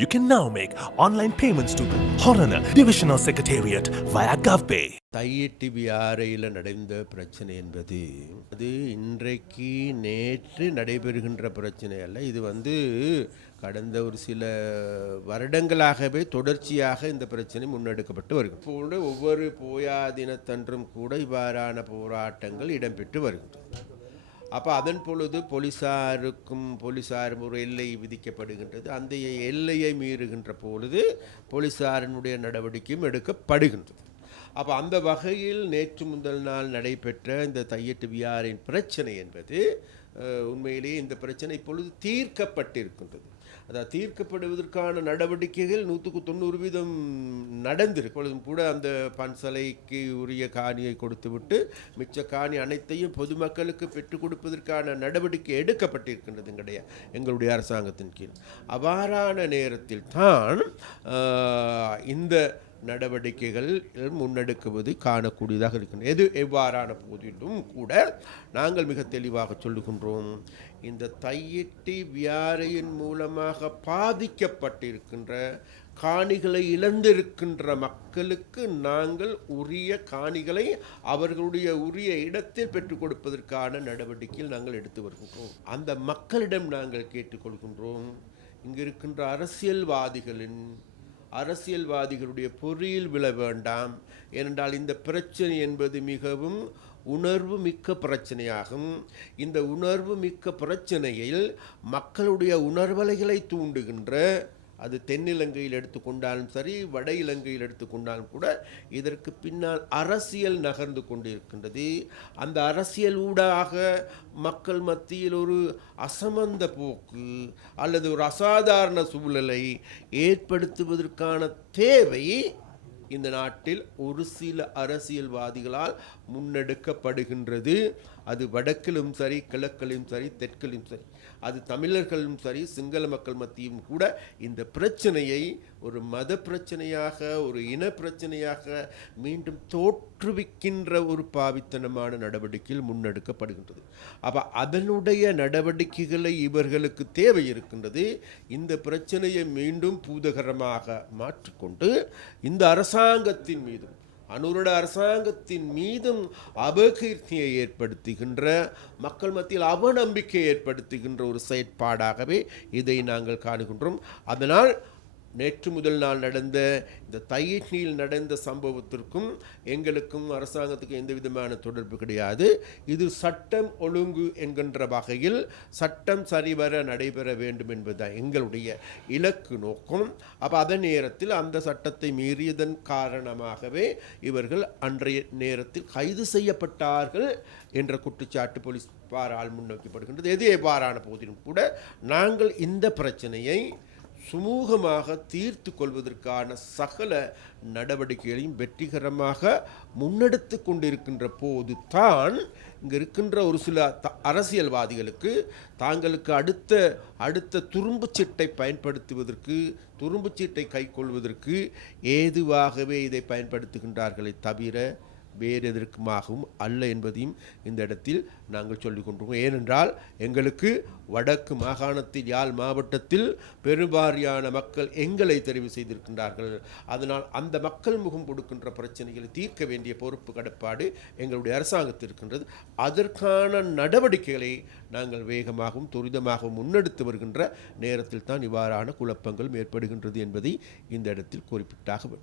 You can now make online payments to Horana Divisional Secretariat via GovPay. Thaiyiddy வியாரையில் நடந்த பிரச்சனை என்பது அது இன்றைக்கு நேற்று நடைபெறுகின்ற பிரச்சனை அல்ல இது வந்து கடந்த ஒரு சில வருடங்களாகவே தொடர்ச்சியாக இந்த பிரச்சனை முன்னெடுக்கப்பட்டு வருகிறது இப்போது ஒவ்வொரு போயா தினத்தன்றும் கூட இவ்வாறான போராட்டங்கள் இடம்பெற்று வருகின்றன அப்போ அதன் பொழுது போலீஸாருக்கும் போலீஸார் ஒரு எல்லை விதிக்கப்படுகின்றது. அந்த எல்லையை மீறுகின்ற பொழுது போலீஸாரினுடைய நடவடிக்கையும் எடுக்கப்படுகின்றது. அப்போ அந்த வகையில் நேற்று முதல் நாள் நடைபெற்ற இந்த தையட்டு வியாரின் பிரச்சனை என்பது உண்மையிலேயே இந்த பிரச்சனை இப்பொழுது தீர்க்கப்பட்டிருக்கின்றது. அதாவது தீர்க்கப்படுவதற்கான நடவடிக்கைகள் நூற்றுக்கு தொண்ணூறு வீதம் நடந்திருக்கு. கூட அந்த பன்சலைக்கு உரிய காணியை கொடுத்துவிட்டு மிச்ச காணி அனைத்தையும் பொதுமக்களுக்கு பெற்றுக் கொடுப்பதற்கான நடவடிக்கை எடுக்கப்பட்டிருக்கின்றது எங்களுடைய எங்களுடைய அரசாங்கத்தின் கீழ். அவ்வாறான நேரத்தில் தான் இந்த நடவடிக்கைகள் முன்னெடுக்குவது காணக்கூடியதாக இருக்கின்றது எது எவ்வாறான போதிலும் கூட நாங்கள் மிக தெளிவாக சொல்லுகின்றோம். இந்த தையிட்டி வியாரையின் மூலமாக பாதிக்கப்பட்டிருக்கின்ற காணிகளை இழந்திருக்கின்ற மக்களுக்கு நாங்கள் உரிய காணிகளை அவர்களுடைய உரிய இடத்தில் பெற்றுக் கொடுப்பதற்கான நடவடிக்கையில் நாங்கள் எடுத்து வருகின்றோம். அந்த மக்களிடம் நாங்கள் கேட்டுக்கொள்கின்றோம் இங்கு இருக்கின்ற அரசியல்வாதிகளின் அரசியல்வாதிகளுடைய பொறியில் விழ வேண்டாம். ஏனென்றால் இந்த பிரச்சனை என்பது மிகவும் உணர்வு மிக்க பிரச்சனையாகும். இந்த உணர்வு மிக்க பிரச்சனையில் மக்களுடைய உணர்வலைகளை தூண்டுகின்ற அது தென்னிலங்கையில் எடுத்துக்கொண்டாலும் சரி வட இலங்கையில் எடுத்துக்கொண்டாலும் கூட இதற்கு பின்னால் அரசியல் நகர்ந்து கொண்டிருக்கின்றது. அந்த அரசியல் ஊடாக மக்கள் மத்தியில் ஒரு அசமந்த போக்கு அல்லது ஒரு அசாதாரண சூழலை ஏற்படுத்துவதற்கான தேவை இந்த நாட்டில் ஒரு சில அரசியல்வாதிகளால் முன்னெடுக்கப்படுகின்றது. அது வடக்கிலும் சரி கிழக்கிலும் சரி தெற்கிலும் சரி அது தமிழர்களும் சரி சிங்கள மக்கள் மத்தியும் கூட இந்த பிரச்சனையை ஒரு மத பிரச்சனையாக ஒரு இன பிரச்சனையாக மீண்டும் தோற்றுவிக்கின்ற ஒரு பாவித்தனமான நடவடிக்கையில் முன்னெடுக்கப்படுகின்றது. அப்போ அதனுடைய நடவடிக்கைகளை இவர்களுக்கு தேவை இருக்கின்றது. இந்த பிரச்சனையை மீண்டும் பூதகரமாக மாற்றிக்கொண்டு இந்த அரசாங்கத்தின் மீதும் அனுருட அரசாங்கத்தின் மீதும் அபகீர்த்தியை ஏற்படுத்துகின்ற மக்கள் மத்தியில் அவநம்பிக்கை ஏற்படுத்துகின்ற ஒரு செயற்பாடாகவே இதை நாங்கள் காணுகின்றோம். அதனால் நேற்று முதல் நாள் நடந்த இந்த தையிட்டியில் நடந்த சம்பவத்திற்கும் எங்களுக்கும் அரசாங்கத்துக்கும் எந்த விதமான தொடர்பு கிடையாது. இது சட்டம் ஒழுங்கு என்கின்ற வகையில் சட்டம் சரிவர நடைபெற வேண்டும் என்பதுதான் எங்களுடைய இலக்கு நோக்கம். அப்போ அதன் நேரத்தில் அந்த சட்டத்தை மீறியதன் காரணமாகவே இவர்கள் அன்றைய நேரத்தில் கைது செய்யப்பட்டார்கள் என்ற குற்றச்சாட்டு போலீஸ் பாரால் முன்னோக்கப்படுகின்றது எது எவ்வாறான போதிலும் கூட நாங்கள் இந்த பிரச்சனையை சுமூகமாக தீர்த்து கொள்வதற்கான சகல நடவடிக்கைகளையும் வெற்றிகரமாக முன்னெடுத்து கொண்டிருக்கின்ற போது தான் இங்கே இருக்கின்ற ஒரு சில த அரசியல்வாதிகளுக்கு தாங்களுக்கு அடுத்த அடுத்த துரும்புச் சீட்டை பயன்படுத்துவதற்கு துரும்புச் சீட்டை கைக்கொள்வதற்கு ஏதுவாகவே இதை பயன்படுத்துகின்றார்களே தவிர வேறு எதற்குமாகவும் அல்ல என்பதையும் இந்த இடத்தில் நாங்கள் சொல்லிக் கொண்டிருக்கோம். ஏனென்றால் எங்களுக்கு வடக்கு மாகாணத்தில் யாழ் மாவட்டத்தில் பெருவாரியான மக்கள் எங்களை தெரிவு செய்திருக்கின்றார்கள். அதனால் அந்த மக்கள் முகம் கொடுக்கின்ற பிரச்சனைகளை தீர்க்க வேண்டிய பொறுப்பு கடப்பாடு எங்களுடைய அரசாங்கத்திற்கின்றது அதற்கான நடவடிக்கைகளை நாங்கள் வேகமாகவும் துரிதமாகவும் முன்னெடுத்து வருகின்ற நேரத்தில் தான் இவ்வாறான குழப்பங்கள் ஏற்படுகின்றது என்பதை இந்த இடத்தில் குறிப்பிட்டாக வேண்டும்